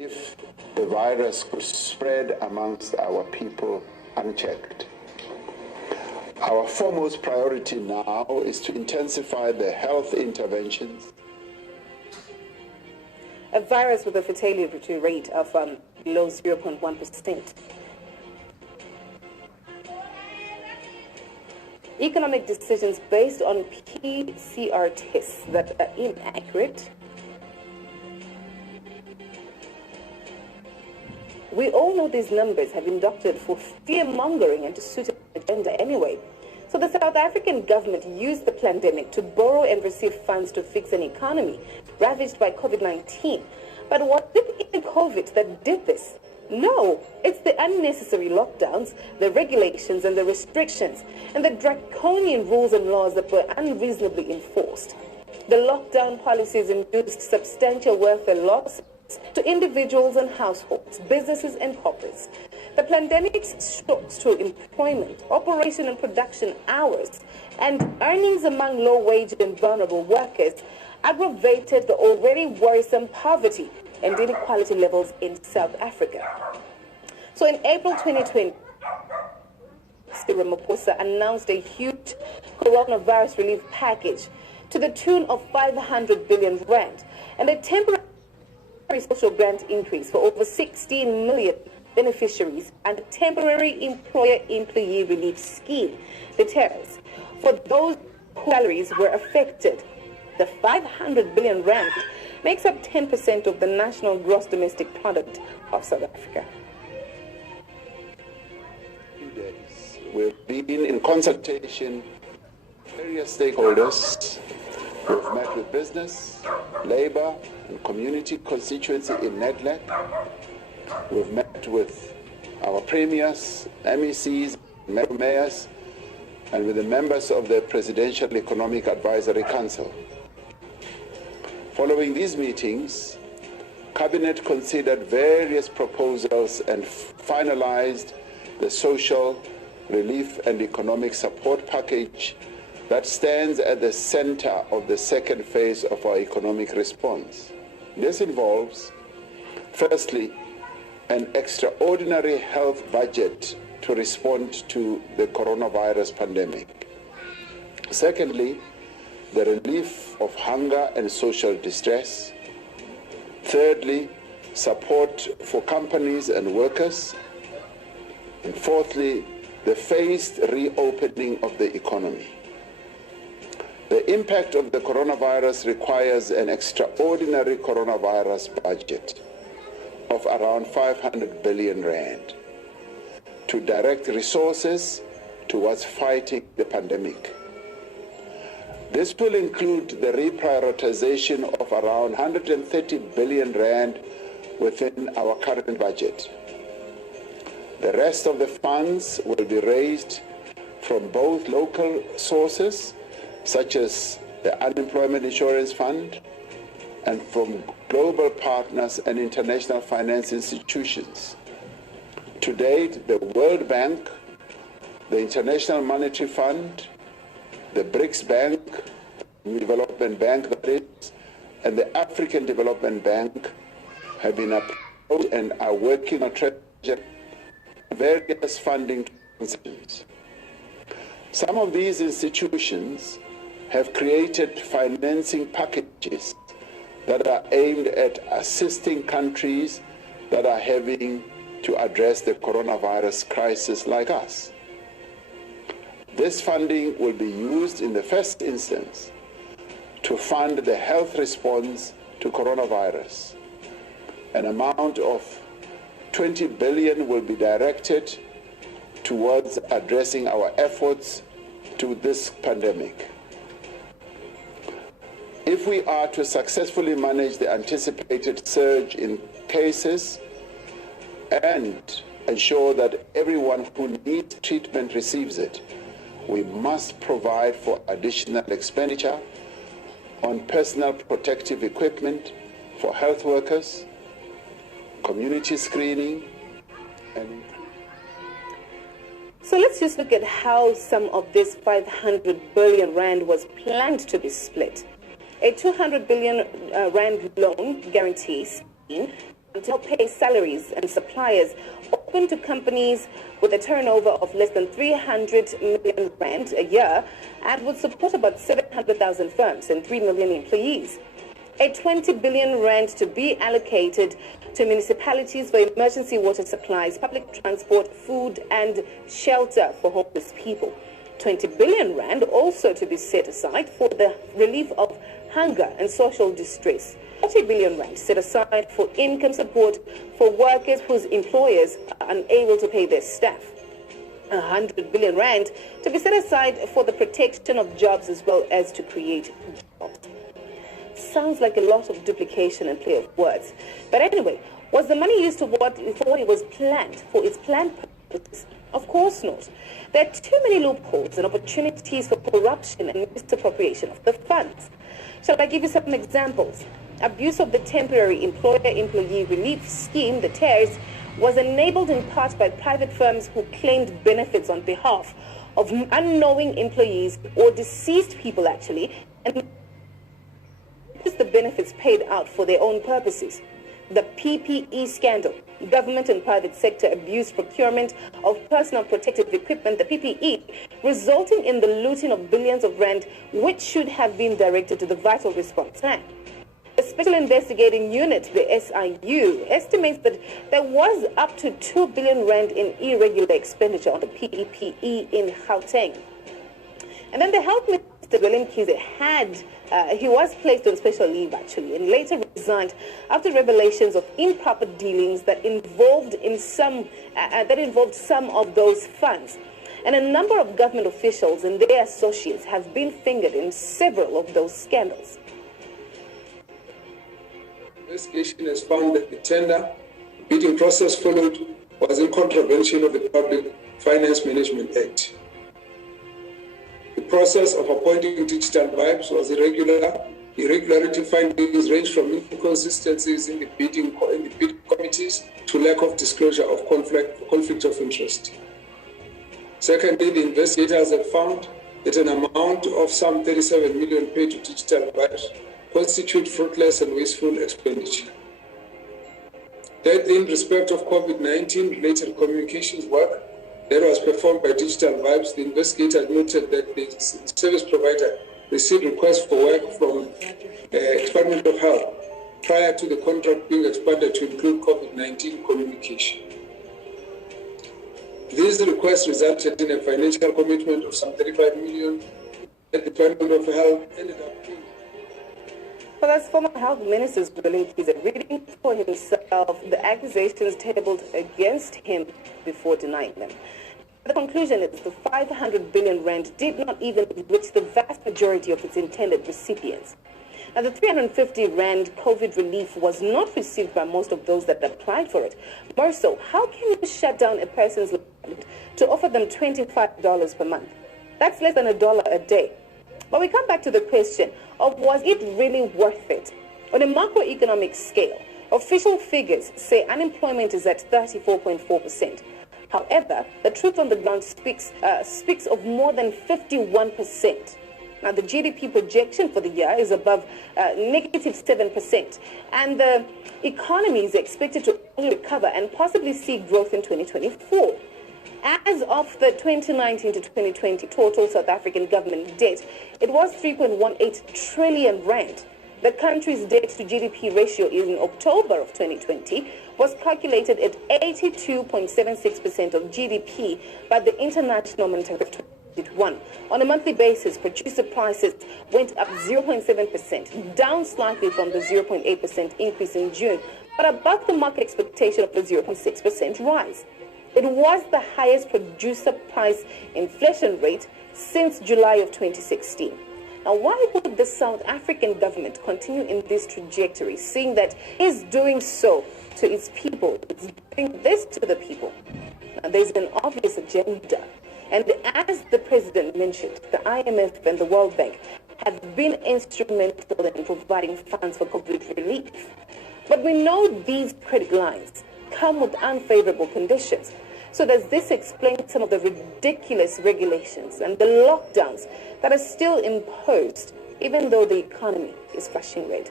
if the virus could spread amongst our people unchecked. Our foremost priority now is to intensify the health interventions. A virus with a fatality rate of below 0.1%. Economic decisions based on PCR tests that are inaccurate. We all know these numbers have been doctored for fear-mongering and to suit an agenda anyway. So the South African government used the pandemic to borrow and receive funds to fix an economy ravaged by COVID-19. But was it even COVID that did this? No, it's the unnecessary lockdowns, the regulations and the restrictions, and the draconian rules and laws that were unreasonably enforced. The lockdown policies induced substantial welfare losses to individuals and households, businesses and corporates. The pandemic's shocks to employment, operation and production hours, and earnings among low-wage and vulnerable workers aggravated the already worrisome poverty and inequality levels in South Africa. So in April 2020, Cyril Ramaphosa announced a huge coronavirus relief package to the tune of 500 billion rand and a temporary social grant increase for over 16 million beneficiaries and a temporary employer-employee relief scheme, the TERS, for those whose salaries were affected. The 500 billion rand makes up 10% of the national gross domestic product of South Africa. We've been in consultation with various stakeholders. We've met with business, labor, and community constituency in Nedlac. We've met with our premiers, MECs, mayors, and with the members of the Presidential Economic Advisory Council. Following these meetings, Cabinet considered various proposals and finalized the social relief and economic support package that stands at the center of the second phase of our economic response. This involves, firstly, an extraordinary health budget to respond to the coronavirus pandemic. Secondly, the relief of hunger and social distress. Thirdly, support for companies and workers. And fourthly, the phased reopening of the economy. The impact of the coronavirus requires an extraordinary coronavirus budget of around 500 billion rand to direct resources towards fighting the pandemic. This will include the reprioritization of around 130 billion rand within our current budget. The rest of the funds will be raised from both local sources, such as the Unemployment Insurance Fund, and from global partners and international finance institutions. To date, the World Bank, the International Monetary Fund, the BRICS Bank, Development Bank that is, and the African Development Bank have been approached and are working on various funding transactions. Some of these institutions have created financing packages that are aimed at assisting countries that are having to address the coronavirus crisis like us. This funding will be used in the first instance to fund the health response to coronavirus. An amount of 20 billion will be directed towards addressing our efforts to this pandemic. If we are to successfully manage the anticipated surge in cases and ensure that everyone who needs treatment receives it, we must provide for additional expenditure on personal protective equipment for health workers, community screening, and... So let's just look at how some of this 500 billion rand was planned to be split. A 200 billion rand loan guarantee scheme to help pay salaries and suppliers open to companies with a turnover of less than 300 million rand a year and would support about 700,000 firms and 3 million employees. A 20 billion rand to be allocated to municipalities for emergency water supplies, public transport, food and shelter for homeless people. 20 billion rand also to be set aside for the relief of hunger and social distress. 40 billion rand set aside for income support for workers whose employers are unable to pay their staff. 100 billion rand to be set aside for the protection of jobs as well as to create jobs. Sounds like a lot of duplication and play of words. But anyway, was the money used for what it was planned, for its planned purposes? Of course not. There are too many loopholes and opportunities for corruption and misappropriation of the funds. Shall I give you some examples? Abuse of the temporary employer-employee relief scheme, the TERS, was enabled in part by private firms who claimed benefits on behalf of unknowing employees or deceased people actually, and the benefits paid out for their own purposes. The PPE scandal. Government and private sector abused procurement of personal protective equipment, the PPE, resulting in the looting of billions of rand, which should have been directed to the Vital Response Plan. The Special Investigating Unit, the SIU, estimates that there was up to 2 billion rand in irregular expenditure on the PPE in Gauteng. And then the Health Minister, Willem Kise, he was placed on special leave actually and later resigned after revelations of improper dealings that involved some of those funds. And a number of government officials and their associates have been fingered in several of those scandals. Investigation has found that the tender bidding process followed was in contravention of the Public Finance Management Act. The process of appointing Digital Vibes was irregular. Irregularity findings range from inconsistencies in the bid committees to lack of disclosure of conflict of interest. Secondly, the investigators have found that an amount of some 37 million paid to Digital Vibes constitute fruitless and wasteful expenditure. Thirdly, in respect of COVID-19 related communications work that was performed by Digital Vibes, the investigator noted that the service provider received requests for work from Department of Health prior to the contract being expanded to include COVID-19 communication. These requests resulted in a financial commitment of some 35 million that the Department of Health ended up paying. Well, as former health minister Willem Kise reading for himself the accusations tabled against him before denying them. The conclusion is the 500 billion rand did not even reach the vast majority of its intended recipients. Now, the 350 rand COVID relief was not received by most of those that applied for it. More so, how can you shut down a person's livelihood to offer them $25 per month? That's less than $1 a day. But we come back to the question of, was it really worth it? On a macroeconomic scale, official figures say unemployment is at 34.4%. However, the truth on the ground speaks of more than 51%. Now, the GDP projection for the year is above -7%, and the economy is expected to recover and possibly see growth in 2024. As of the 2019 to 2020 total South African government debt, it was 3.18 trillion rand. The country's debt to GDP ratio in October of 2020 was calculated at 82.76% of GDP by the International Monetary Fund. On a monthly basis, producer prices went up 0.7%, down slightly from the 0.8% increase in June, but above the market expectation of the 0.6% rise. It was the highest producer price inflation rate since July of 2016. Now, why would the South African government continue in this trajectory, seeing that it's doing so to its people, it's doing this to the people? Now, there's an obvious agenda. And as the president mentioned, the IMF and the World Bank have been instrumental in providing funds for COVID relief. But we know these credit lines come with unfavorable conditions. So does this explain some of the ridiculous regulations and the lockdowns that are still imposed, even though the economy is flashing red?